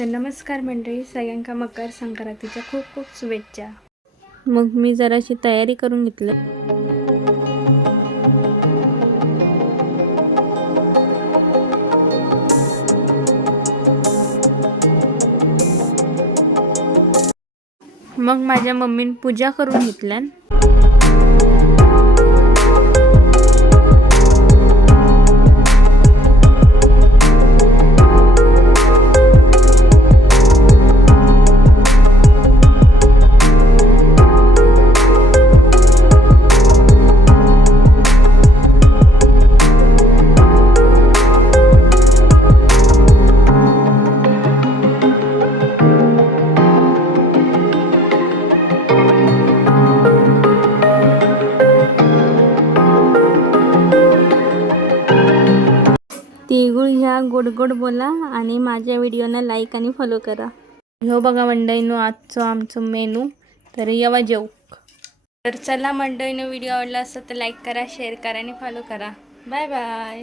तर नमस्कार मंडळी, सगळ्यांका मकर संक्रांतीच्या खूप खूप शुभेच्छा। मग मी जराशी तयारी करून घेतली। मग माझ्या मम्मीने पूजा करून घेतल्या। तिळगुळ ह्या गोड गोड बोला आणि माझ्या व्हिडिओना लाईक आणि फॉलो करा। हो बघा मंडळीनो, आजचं आमचं मेनू। तर येवा जेऊ। तर चला मंडळीनो, व्हिडिओ आवडला असेल तर लाईक करा, शेअर करा आणि फॉलो करा। Bye bye.